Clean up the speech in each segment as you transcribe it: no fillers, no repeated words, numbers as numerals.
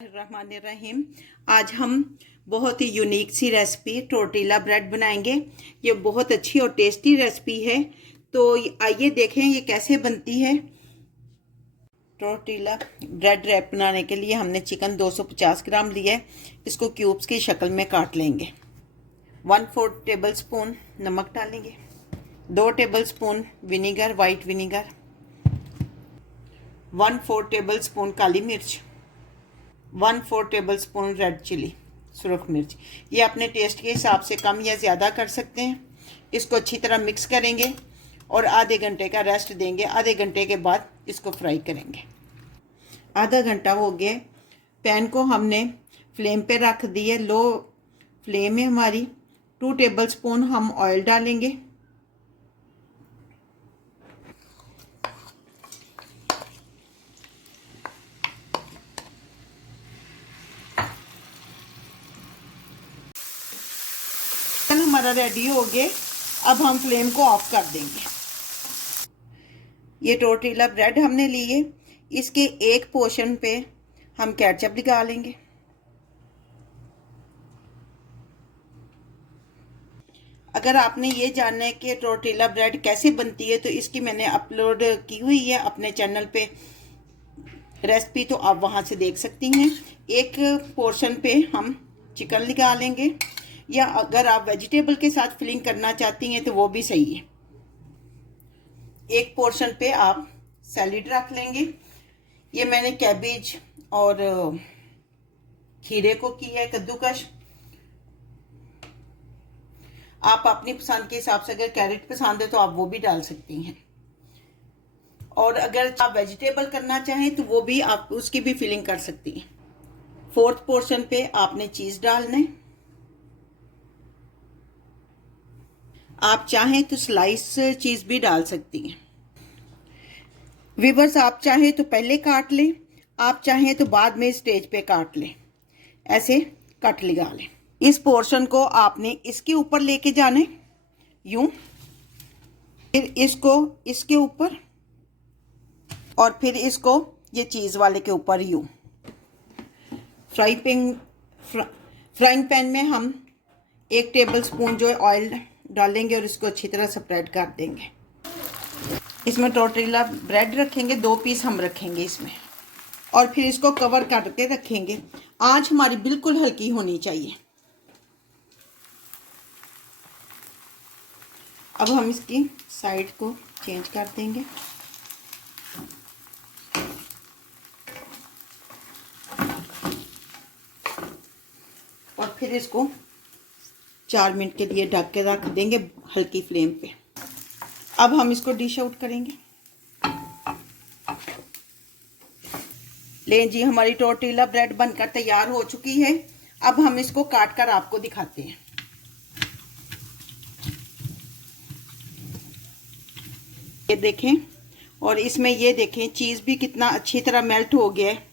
रहमानिर्रहीम। आज हम बहुत ही यूनिक सी रेसिपी टोर्टिला ब्रेड बनाएंगे। ये बहुत अच्छी और टेस्टी रेसिपी है, तो आइए देखें ये कैसे बनती है। टोर्टिला ब्रेड रैप बनाने के लिए हमने चिकन 250 ग्राम लिया है। इसको क्यूब्स की शक्ल में काट लेंगे। 1/4 टेबल स्पून नमक डालेंगे, 2 table spoon vinegar, white vinegar, 1/4 table spoon काली मिर्च, 1/4 टेबल स्पून रेड चिली सुरख मिर्च। ये अपने टेस्ट के हिसाब से कम या ज़्यादा कर सकते हैं। इसको अच्छी तरह मिक्स करेंगे और आधे घंटे का रेस्ट देंगे। आधे घंटे के बाद इसको फ्राई करेंगे। आधा घंटा हो गया। पैन को हमने फ्लेम पे रख दिया, लो फ्लेम है हमारी। 2 टेबल स्पून हम ऑयल डालेंगे। हमारा रेडी हो गया। अब हम फ्लेम को ऑफ कर देंगे। ये टोर्टिला ब्रेड हमने लिए, इसके एक पोर्शन पे हम केचप लगा लेंगे। अगर आपने ये जानना है कि टोर्टिला ब्रेड कैसे बनती है, तो इसकी मैंने अपलोड की हुई है अपने चैनल पे रेसिपी, तो आप वहां से देख सकती हैं। एक पोर्शन पे हम चिकन लगा लेंगे, या अगर आप वेजिटेबल के साथ फिलिंग करना चाहती हैं तो वो भी सही है। एक पोर्शन पे आप सैलेड रख लेंगे। ये मैंने कैबेज और खीरे को किया है कद्दूकश। आप अपनी पसंद के हिसाब से, अगर कैरेट पसंद है तो आप वो भी डाल सकती हैं, और अगर आप वेजिटेबल करना चाहें तो वो भी आप उसकी भी फिलिंग कर सकती हैं। 4th पोर्शन पे आपने चीज डालना है। आप चाहें तो स्लाइस चीज भी डाल सकती हैं। व्यूअर्स, आप चाहें तो पहले काट लें, आप चाहें तो बाद में स्टेज पे काट लें। ऐसे कट लगा लें। इस पोर्शन को आपने इसके ऊपर लेके जाने, यूं, फिर इसको इसके ऊपर, और फिर इसको ये चीज वाले के ऊपर यूं। फ्राइंग पैन में हम 1 टेबल स्पून जो है ऑयल डालेंगे और इसको अच्छी तरह स्प्रेड कर देंगे। इसमें टोर्टिला ब्रेड रखेंगे, 2 पीस हम रखेंगे इसमें, और फिर इसको कवर करके रखेंगे। आंच हमारी बिल्कुल हल्की होनी चाहिए। अब हम इसकी साइड को चेंज कर देंगे। और फिर इसको 4 मिनट के लिए ढक के रख देंगे हल्की फ्लेम पे। अब हम इसको डिश आउट करेंगे। लें जी, हमारी टोर्टिला ब्रेड बनकर तैयार हो चुकी है। अब हम इसको काट कर आपको दिखाते हैं। ये देखें, और इसमें ये देखें चीज भी कितना अच्छी तरह मेल्ट हो गया है।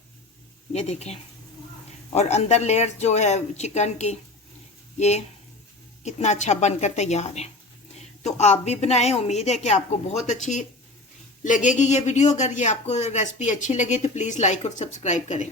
ये देखें, और अंदर लेयर्स जो है चिकन की, ये कितना अच्छा बनकर तैयार है। तो आप भी बनाएं। उम्मीद है कि आपको बहुत अच्छी लगेगी ये वीडियो। अगर ये आपको रेसिपी अच्छी लगे तो प्लीज़ लाइक और सब्सक्राइब करें।